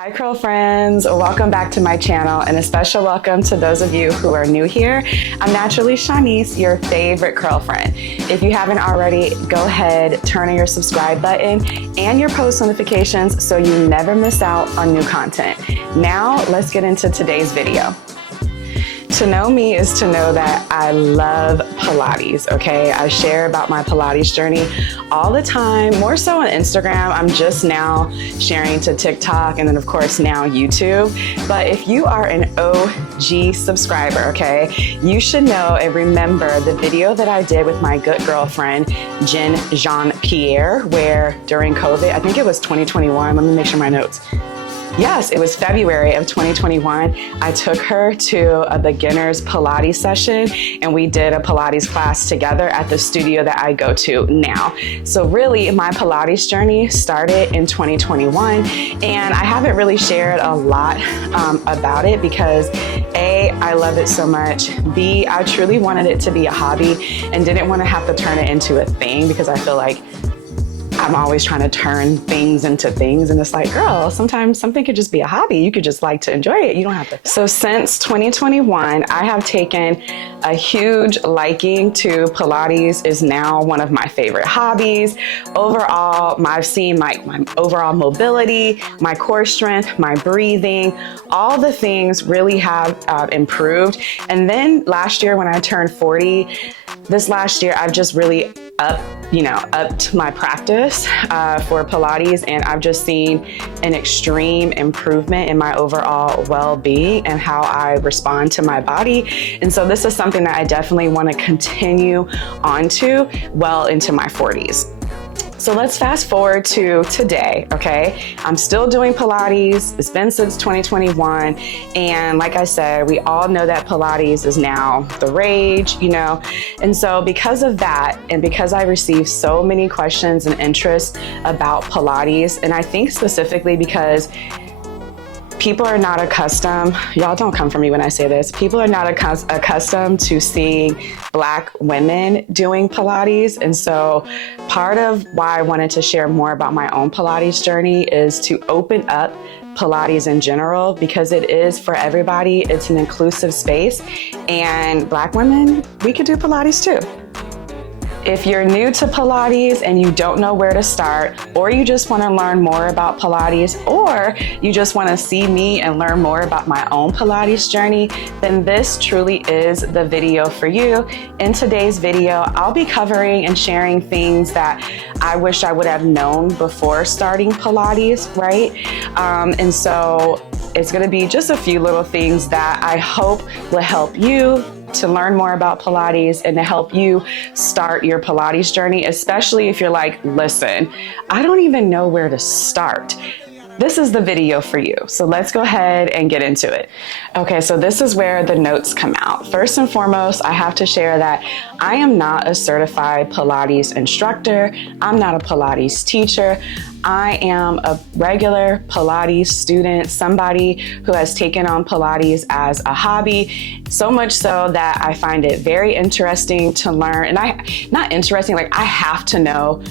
Hi curl friends, welcome back to my channel and a special welcome to those of you who are new here. I'm naturally Shanice, your favorite curl friend. If you haven't already, go ahead, turn on your subscribe button and your post notifications so you never miss out on new content. Now let's get into today's video. To know me is to know that I love Pilates, okay? I share about my Pilates journey all the time, more so on Instagram. I'm just now sharing to TikTok and then of course now YouTube. But if you are an OG subscriber, okay, you should know and remember the video that I did with my good girlfriend, Jen Jean-Pierre, where during COVID, I think it was 2021, let me make sure my notes. Yes, it was February of 2021. I took her to a beginner's Pilates session and we did a Pilates class together at the studio that I go to now. So really my Pilates journey started in 2021 and I haven't really shared a lot about it because A, I love it so much. B, I truly wanted it to be a hobby and didn't want to have to turn it into a thing because I feel like I'm always trying to turn things into things and it's like, girl, sometimes something could just be a hobby. You could just like to enjoy it. You don't have to. So since 2021, I have taken a huge liking to Pilates. Is now one of my favorite hobbies. Overall, I've seen my overall mobility, my core strength, my breathing, all the things really have improved. And then last year when I turned 40, this last year, I've just really upped my practice for Pilates, and I've just seen an extreme improvement in my overall well-being and how I respond to my body. And so this is something that I definitely want to continue on to well into my 40s. So let's fast forward to today, okay? I'm still doing Pilates. It's been since 2021. And like I said, we all know that Pilates is now the rage, you know? And so because of that, and because I received so many questions and interests about Pilates, and I think specifically because people are not accustomed, y'all don't come for me when I say this, people are not accustomed to seeing Black women doing Pilates. And so part of why I wanted to share more about my own Pilates journey is to open up Pilates in general, because it is for everybody. It's an inclusive space and Black women, we could do Pilates too. If you're new to Pilates and you don't know where to start, or you just want to learn more about Pilates, or you just want to see me and learn more about my own Pilates journey, then this truly is the video for you. In today's video, I'll be covering and sharing things that I wish I would have known before starting Pilates, right? And so it's going to be just a few little things that I hope will help you to learn more about Pilates and to help you start your Pilates journey, especially if you're like, listen, I don't even know where to start. This is the video for you. So let's go ahead and get into it. Okay, so this is where the notes come out. First and foremost, I have to share that I am not a certified Pilates instructor. I'm not a Pilates teacher. I am a regular Pilates student, somebody who has taken on Pilates as a hobby, so much so that I find it very interesting to learn. And not interesting, like I have to know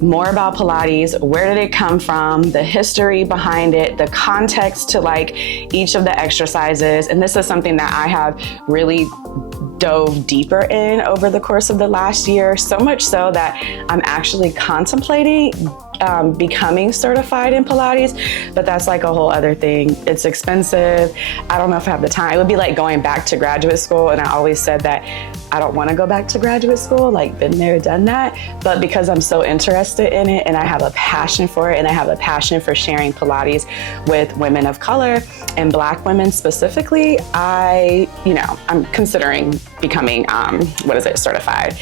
more about Pilates. Where did it come from? The history behind it, the context to like each of the exercises. And this is something that I have really dove deeper in over the course of the last year, so much so that I'm actually contemplating becoming certified in Pilates, but that's like a whole other thing. It's expensive. I don't know if I have the time. It would be like going back to graduate school, and I always said that I don't want to go back to graduate school, like been there, done that. But because I'm so interested in it and I have a passion for it and I have a passion for sharing Pilates with women of color and Black women specifically, I'm considering becoming, certified.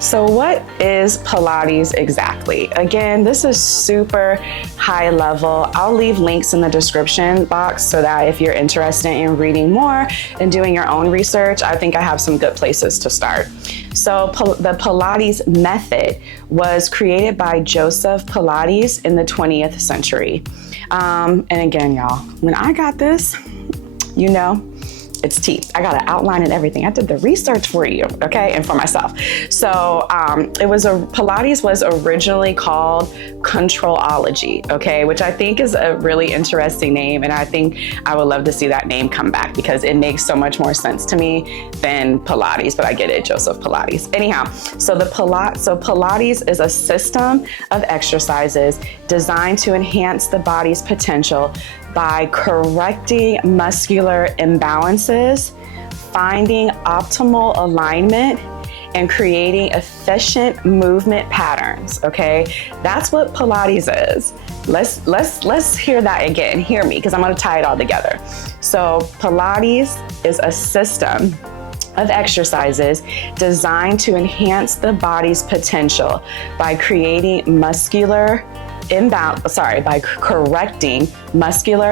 So what is Pilates exactly? Again, this is super high level. I'll leave links in the description box so that if you're interested in reading more and doing your own research, I think I have some good places to start. So the Pilates method was created by Joseph Pilates in the 20th century. And again, y'all, when I got this, It's teeth. I got an outline and everything. I did the research for you, okay, and for myself. So Pilates was originally called Controlology, okay, which I think is a really interesting name, and I think I would love to see that name come back because it makes so much more sense to me than Pilates, but I get it, Joseph Pilates. Anyhow, so Pilates is a system of exercises designed to enhance the body's potential by correcting muscular imbalances, finding optimal alignment, and creating efficient movement patterns, okay? That's what Pilates is. Let's hear that again. Hear me, because I'm gonna tie it all together. So Pilates is a system of exercises designed to enhance the body's potential by correcting muscular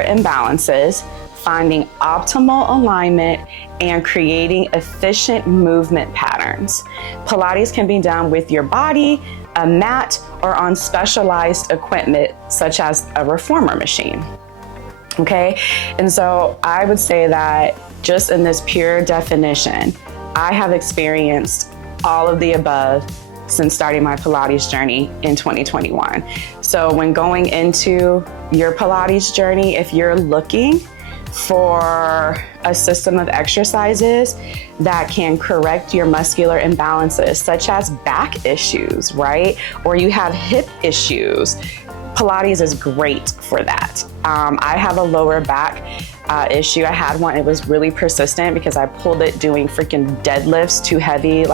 imbalances, finding optimal alignment, and creating efficient movement patterns. Pilates can be done with your body, a mat, or on specialized equipment such as a reformer machine. Okay, and so I would say that just in this pure definition, I have experienced all of the above since starting my Pilates journey in 2021. So when going into your Pilates journey, if you're looking for a system of exercises that can correct your muscular imbalances, such as back issues, right? Or you have hip issues, Pilates is great for that. I have a lower back issue. I had one, it was really persistent because I pulled it doing freaking deadlifts too heavy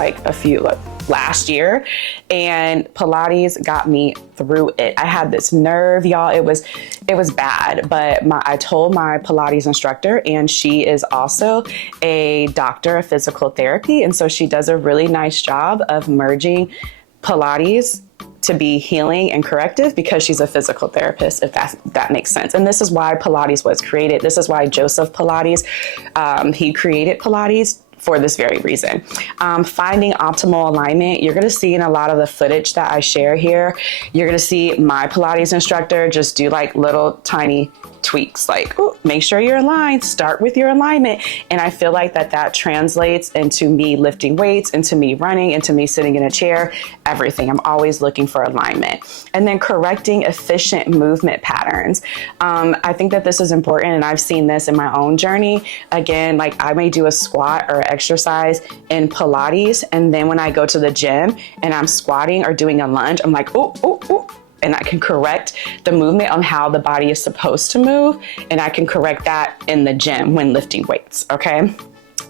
last year, and Pilates got me through it. I had this nerve, y'all. It was bad, but I told my Pilates instructor, and she is also a doctor of physical therapy, and so she does a really nice job of merging Pilates to be healing and corrective because she's a physical therapist, if that makes sense. And this is why Pilates was created. This is why Joseph Pilates, he created Pilates for this very reason. Finding optimal alignment, you're gonna see in a lot of the footage that I share here, you're gonna see my Pilates instructor just do like little tiny tweaks, like, ooh, make sure you're aligned, start with your alignment. And I feel like that translates into me lifting weights, into me running, into me sitting in a chair, everything. I'm always looking for alignment. And then correcting efficient movement patterns. I think that this is important, and I've seen this in my own journey. Again, like I may do a squat or exercise in Pilates, and then when I go to the gym and I'm squatting or doing a lunge, I'm like, ooh, ooh, ooh. And I can correct the movement on how the body is supposed to move. And I can correct that in the gym when lifting weights, okay?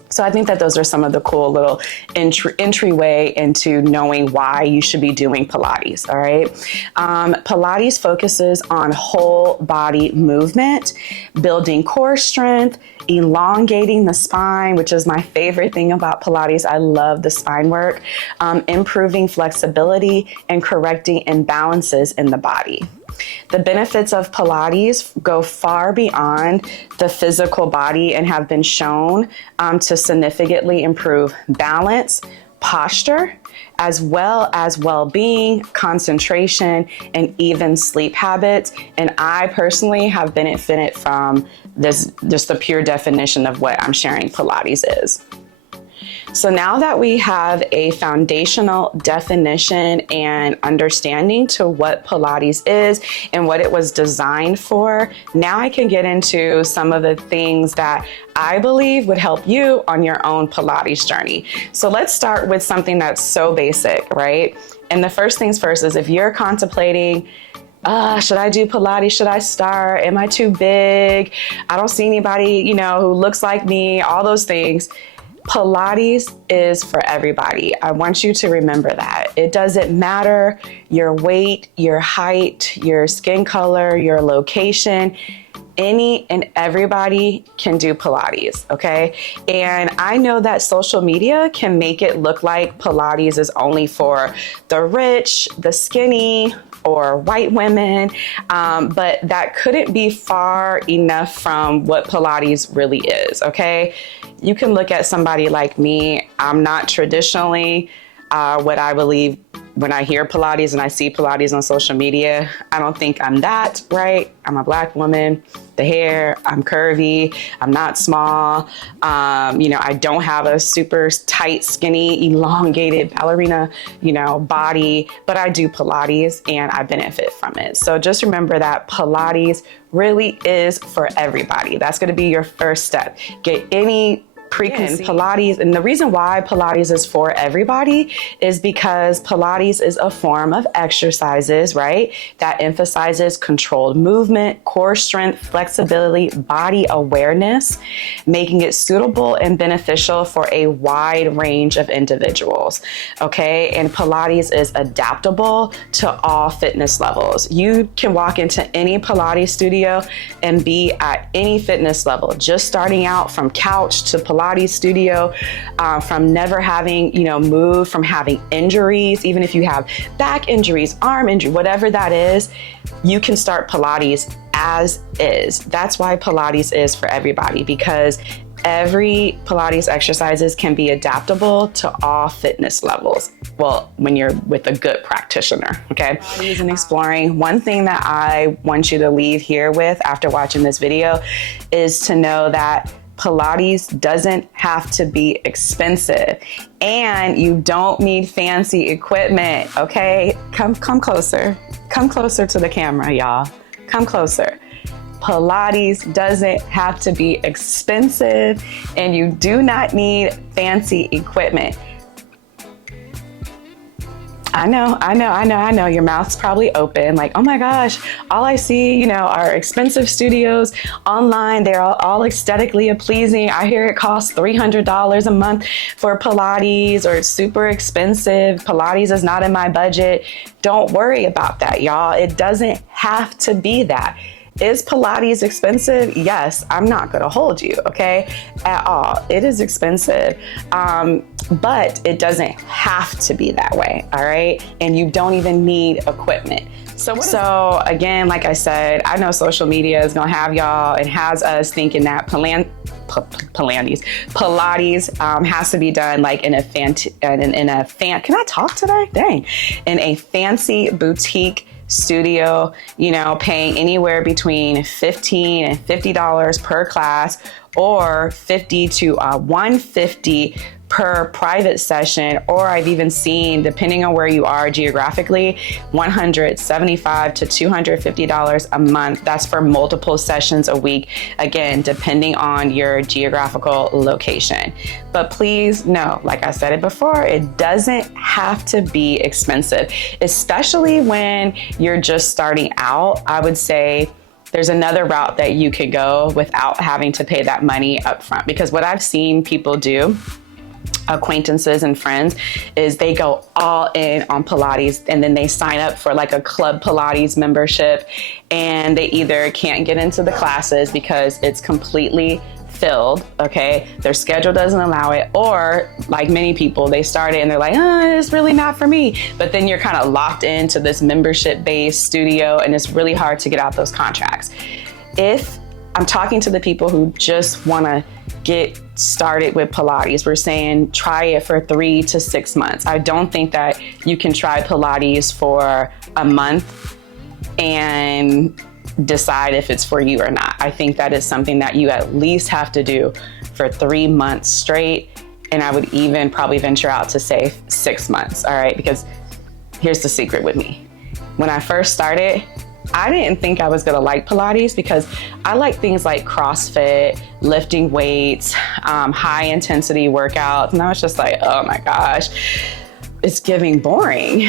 So I think that those are some of the cool little entryway into knowing why you should be doing Pilates, all right? Pilates focuses on whole body movement, building core strength, elongating the spine, which is my favorite thing about Pilates. I love the spine work, improving flexibility, and correcting imbalances in the body. The benefits of Pilates go far beyond the physical body and have been shown to significantly improve balance, posture, as well as well-being, concentration, and even sleep habits. And I personally have benefited from this, just the pure definition of what I'm sharing Pilates is. So now that we have a foundational definition and understanding to what Pilates is and what it was designed for, now I can get into some of the things that I believe would help you on your own Pilates journey. So let's start with something that's so basic, right? And the first things first is if you're contemplating, should I do Pilates? Should I start? Am I too big? I don't see anybody, who looks like me, all those things. Pilates is for everybody. I want you to remember that. It doesn't matter your weight, your height, your skin color, your location. Any and everybody can do Pilates, okay? And I know that social media can make it look like Pilates is only for the rich, the skinny, or white women, but that couldn't be far enough from what Pilates really is, okay? You can look at somebody like me. I'm not traditionally what I believe when I hear Pilates and I see Pilates on social media, I don't think I'm that, right? I'm a Black woman, the hair, I'm curvy, I'm not small. I don't have a super tight, skinny, elongated ballerina, body, but I do Pilates and I benefit from it. So just remember that Pilates really is for everybody. That's going to be your first step. Get any preconceived Pilates. And the reason why Pilates is for everybody is because Pilates is a form of exercises, right? That emphasizes controlled movement, core strength, flexibility, body awareness, making it suitable and beneficial for a wide range of individuals. Okay. And Pilates is adaptable to all fitness levels. You can walk into any Pilates studio and be at any fitness level, just starting out from couch to Pilates studio, from never having, moved, from having injuries. Even if you have back injuries, arm injury, whatever that is, you can start Pilates as is. That's why Pilates is for everybody, because every Pilates exercises can be adaptable to all fitness levels. Well, when you're with a good practitioner, okay? Pilates and exploring. One thing that I want you to leave here with after watching this video is to know that Pilates doesn't have to be expensive, and you don't need fancy equipment, okay? Come closer. Come closer to the camera, y'all. Come closer. Pilates doesn't have to be expensive, and you do not need fancy equipment. I know. Your mouth's probably open. Like, oh my gosh, all I see, are expensive studios online. They're all aesthetically pleasing. I hear it costs $300 a month for Pilates, or it's super expensive. Pilates is not in my budget. Don't worry about that, y'all. It doesn't have to be that. Is Pilates expensive? Yes, I'm not going to hold you, okay, at all. It is expensive, but it doesn't have to be that way, all right? And you don't even need equipment. So again, like I said, I know social media is going to have y'all and has us thinking that Pilates has to be done like in a fancy boutique studio, paying anywhere between $15 and $50 per class, or $50 to $150 per private session, or I've even seen, depending on where you are geographically, $175 to $250 a month. That's for multiple sessions a week, again, depending on your geographical location. But please know, like I said it before, it doesn't have to be expensive, especially when you're just starting out. I would say there's another route that you could go without having to pay that money up front, because what I've seen people do, acquaintances and friends, is they go all in on Pilates, and then they sign up for like a club Pilates membership, and they either can't get into the classes because it's completely filled, okay, their schedule doesn't allow it, or like many people, they start it and they're like, it's really not for me. But then you're kind of locked into this membership-based studio, and it's really hard to get out those contracts. If I'm talking to the people who just want to get started with Pilates, we're saying try it for 3 to 6 months. I don't think that you can try Pilates for a month and decide if it's for you or not. I think that is something that you at least have to do for 3 months straight. And I would even probably venture out to say 6 months. All right. Because here's the secret with me. When I first started, I didn't think I was going to like Pilates, because I like things like CrossFit, lifting weights, high intensity workouts. And I was just like, oh my gosh, it's giving boring,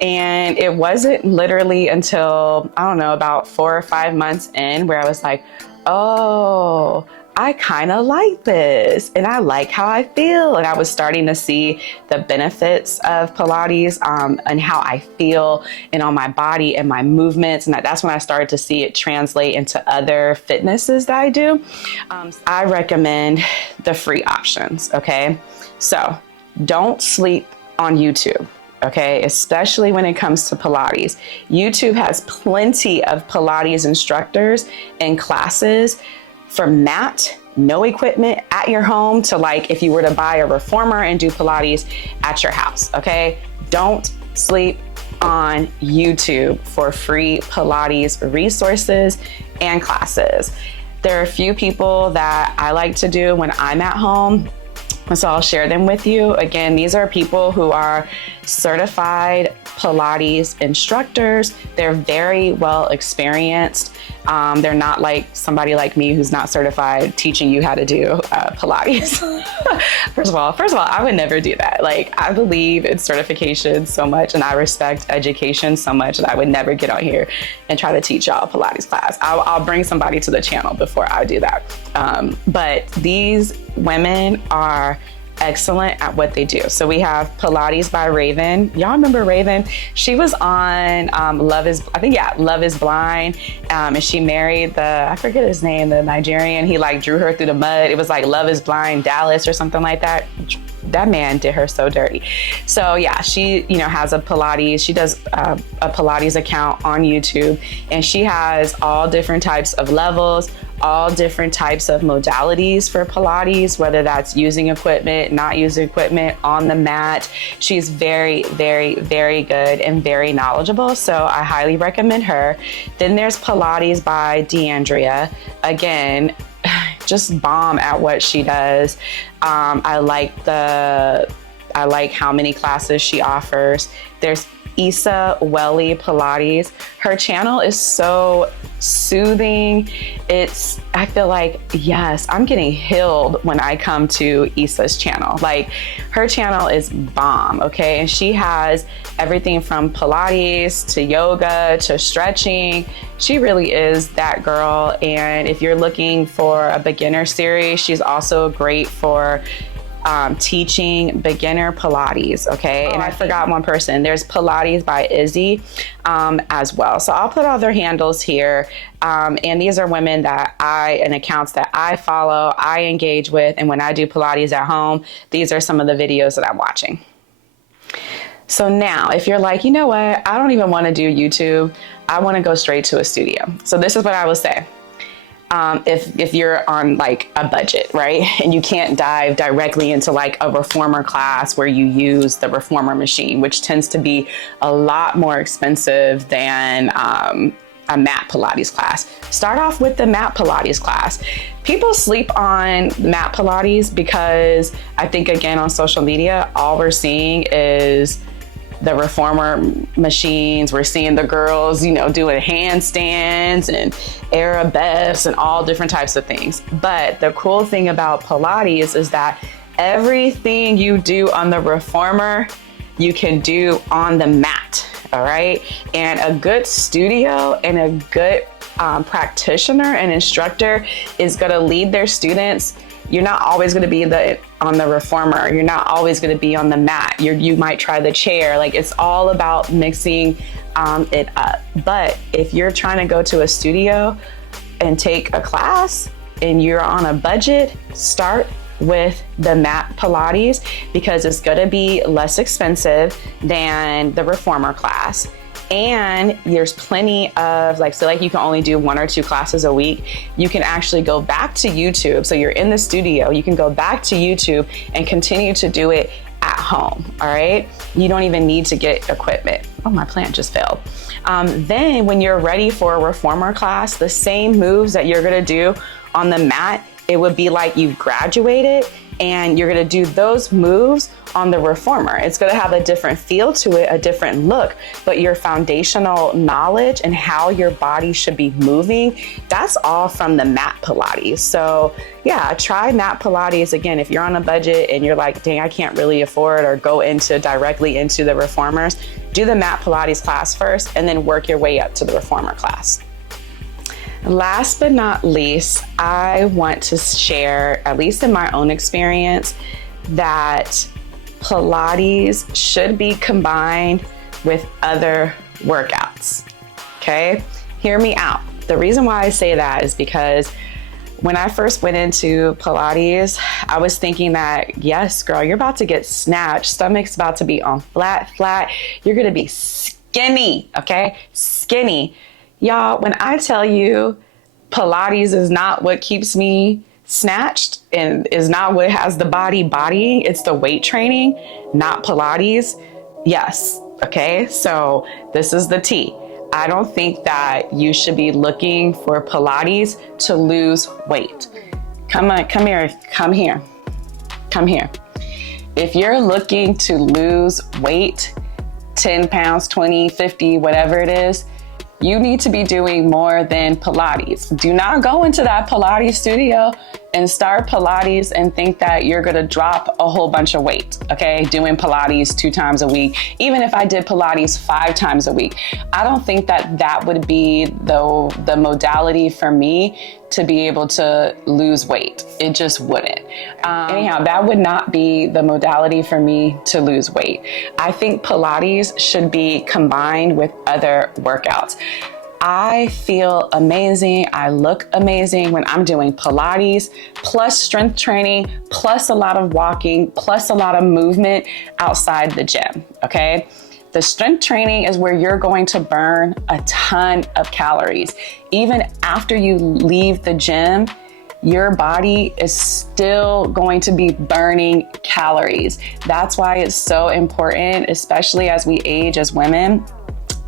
And it wasn't literally until, I don't know, about 4 or 5 months in where I was like, oh, I kind of like this, and I like how I feel. And I was starting to see the benefits of Pilates, and how I feel and on my body and my movements. And that's when I started to see it translate into other fitnesses that I do. I recommend the free options. Okay. So don't sleep on YouTube. Okay, especially when it comes to Pilates. YouTube has plenty of Pilates instructors and classes for mat, no equipment at your home to like if you were to buy a reformer and do Pilates at your house, okay? Don't sleep on YouTube for free Pilates resources and classes. There are a few people that I like to do when I'm at home, so I'll share them with you. Again, these are people who are certified Pilates instructors. They're very well experienced. They're not like somebody like me who's not certified teaching you how to do Pilates. First of all, I would never do that. Like, I believe in certification so much and I respect education so much that I would never get on here and try to teach y'all a Pilates class. I'll bring somebody to the channel before I do that. But these women are excellent at what they do. So we have Pilates by Raven. Y'all remember Raven? She was on Love is Blind. And she married I forget his name, the Nigerian. He like drew her through the mud. It was like Love is Blind Dallas or something like that. That man did her so dirty. So yeah, she, has a Pilates. She does a Pilates account on YouTube, and she has all different types of levels, all different types of modalities for Pilates, whether that's using equipment, not using equipment, on the mat. She's very, very, very good and very knowledgeable. So I highly recommend her. Then there's Pilates by DeAndrea. Again, just bomb at what she does. I like how many classes she offers. There's Issa Welly Pilates. Her channel is so soothing. I feel like, yes, I'm getting healed when I come to Issa's channel. Like, her channel is bomb, okay? And she has everything from Pilates to yoga to stretching. She really is that girl. And if you're looking for a beginner series, she's also great for teaching beginner Pilates, okay? And I forgot one person. There's Pilates by Izzy as well. So I'll put all their handles here. And these are women and accounts that I follow, I engage with. And when I do Pilates at home, these are some of the videos that I'm watching. So now, if you're like, you know what, I don't even want to do YouTube. I want to go straight to a studio. So this is what I would say. If you're on like a budget, right? And you can't dive directly into like a reformer class where you use the reformer machine, which tends to be a lot more expensive than a mat Pilates class. Start off with the mat Pilates class. People sleep on mat Pilates because I think, again, on social media, all we're seeing is the reformer machines. We're seeing the girls, doing handstands and arabesques and all different types of things. But the cool thing about Pilates is that everything you do on the reformer, you can do on the mat, all right? And a good studio and a good practitioner and instructor is gonna lead their students. You're not always going to be on the reformer. You're not always going to be on the mat. You might try the chair. Like, it's all about mixing it up. But if you're trying to go to a studio and take a class and you're on a budget, start with the mat Pilates because it's going to be less expensive than the reformer class. And there's plenty of you can only do 1 or 2 classes a week. You can actually go back to YouTube. So you're in the studio, you can go back to YouTube and continue to do it at home, all right? You don't even need to get equipment. Oh, my plant just failed. Then when you're ready for a reformer class, the same moves that you're gonna do on the mat, it would be like you've graduated and you're gonna do those moves on the reformer. It's gonna have a different feel to it, a different look, but your foundational knowledge and how your body should be moving, that's all from the mat Pilates. So yeah, try mat Pilates. Again, if you're on a budget and you're like, dang, I can't really afford or go directly into the reformers, do the mat Pilates class first and then work your way up to the reformer class. Last but not least, I want to share, at least in my own experience, that Pilates should be combined with other workouts, okay? Hear me out. The reason why I say that is because when I first went into Pilates, I was thinking that, yes, girl, you're about to get snatched. Stomach's about to be on flat. You're gonna be skinny, okay? Skinny. Y'all, when I tell you Pilates is not what keeps me snatched and is not what has the body. It's the weight training, not Pilates. Yes. Okay. So this is the T. I don't think that you should be looking for Pilates to lose weight. Come here. If you're looking to lose weight, 10 pounds, 20, 50, whatever it is, you need to be doing more than Pilates. Do not go into that Pilates studio and start Pilates and think that you're gonna drop a whole bunch of weight, okay? Doing Pilates 2 times a week. Even if I did Pilates 5 times a week, I don't think that that would be the modality for me to be able to lose weight. It just wouldn't. Anyhow, that would not be the modality for me to lose weight. I think Pilates should be combined with other workouts. I feel amazing. I look amazing when I'm doing Pilates plus strength training, plus a lot of walking, plus a lot of movement outside the gym, okay? The strength training is where you're going to burn a ton of calories. Even after you leave the gym, your body is still going to be burning calories. That's why it's so important, especially as we age as women,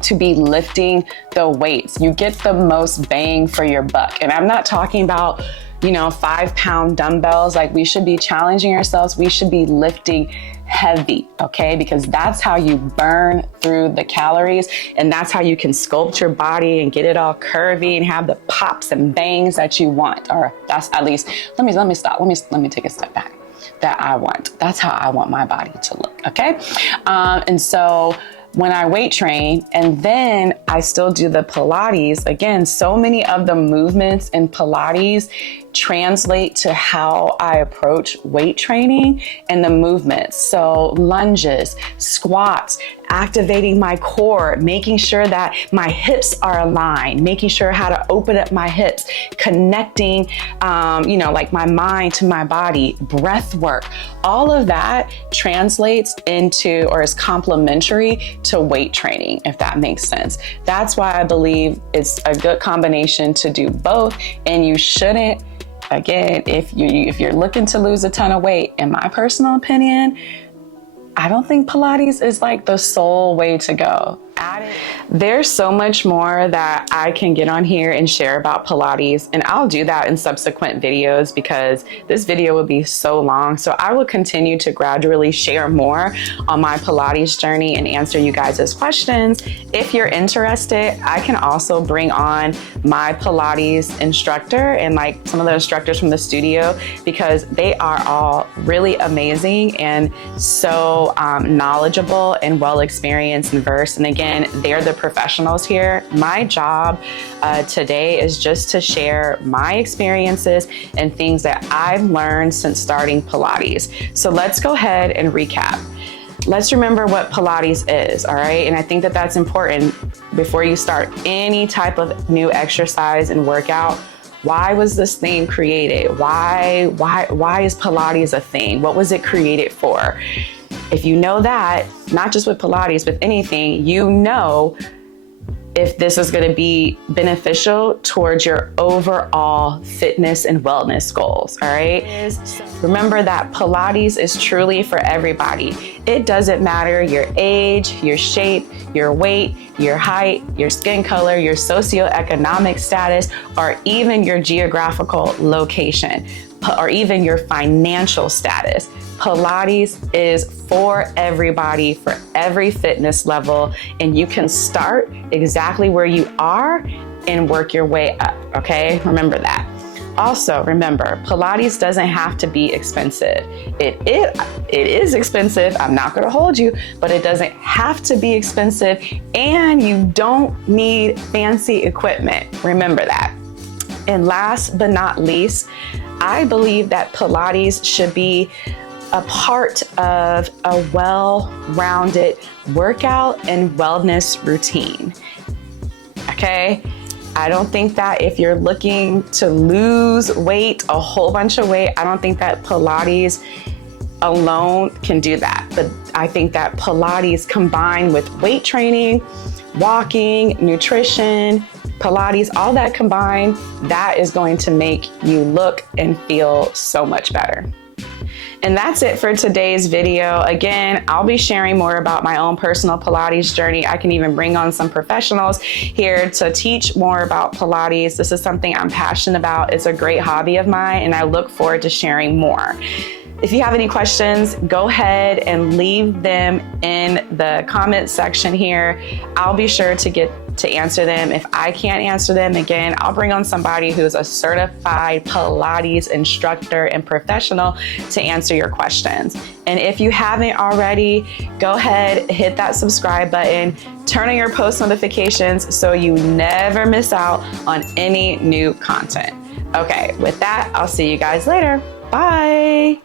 to be lifting the weights. You get the most bang for your buck. And I'm not talking about, 5-pound dumbbells. Like, we should be challenging ourselves. We should be lifting heavy, okay? Because that's how you burn through the calories, and that's how you can sculpt your body and get it all curvy and have the pops and bangs that you want. Or that's at least, let me stop. Let me take a step back. That I want. That's how I want my body to look, okay? And so when I weight train and then I still do the Pilates, again, so many of the movements in Pilates translate to how I approach weight training and the movements. So lunges, squats, activating my core, making sure that my hips are aligned, making sure how to open up my hips, connecting, like my mind to my body, breath work. All of that translates into or is complementary to weight training, if that makes sense. That's why I believe it's a good combination to do both, and you shouldn't. Again, if you're looking to lose a ton of weight, in my personal opinion, I don't think Pilates is like the sole way to go. There's so much more that I can get on here and share about Pilates, and I'll do that in subsequent videos because this video would be so long. So I will continue to gradually share more on my Pilates journey and answer you guys' questions. If you're interested, I can also bring on my Pilates instructor and like some of the instructors from the studio, because they are all really amazing and so knowledgeable and well experienced and versed. And again, they're the professionals here. My job today is just to share my experiences and things that I've learned since starting Pilates. So let's go ahead and recap. Let's remember what Pilates is, all right? And I think that that's important before you start any type of new exercise and workout. Why was this thing created? Why is Pilates a thing? What was it created for? If you know that, not just with Pilates, with anything, you know if this is going to be beneficial towards your overall fitness and wellness goals, all right? Remember that Pilates is truly for everybody. It doesn't matter your age, your shape, your weight, your height, your skin color, your socioeconomic status, or even your geographical location, or even your financial status. Pilates is for everybody, for every fitness level, and you can start exactly where you are and work your way up, okay? Remember that. Also, remember, Pilates doesn't have to be expensive. It is expensive, I'm not gonna hold you, but it doesn't have to be expensive, and you don't need fancy equipment. Remember that. And last but not least, I believe that Pilates should be a part of a well-rounded workout and wellness routine, okay? I don't think that if you're looking to lose weight, a whole bunch of weight, I don't think that Pilates alone can do that. But I think that Pilates combined with weight training, walking, nutrition, Pilates, all that combined, that is going to make you look and feel so much better. And that's it for today's video. Again, I'll be sharing more about my own personal Pilates journey. I can even bring on some professionals here to teach more about Pilates. This is something I'm passionate about. It's a great hobby of mine, and I look forward to sharing more. If you have any questions, go ahead and leave them in the comment section here. I'll be sure to answer them. If I can't answer them, again, I'll bring on somebody who's a certified Pilates instructor and professional to answer your questions. And if you haven't already, go ahead, hit that subscribe button, turn on your post notifications so you never miss out on any new content. Okay, with that, I'll see you guys later. Bye.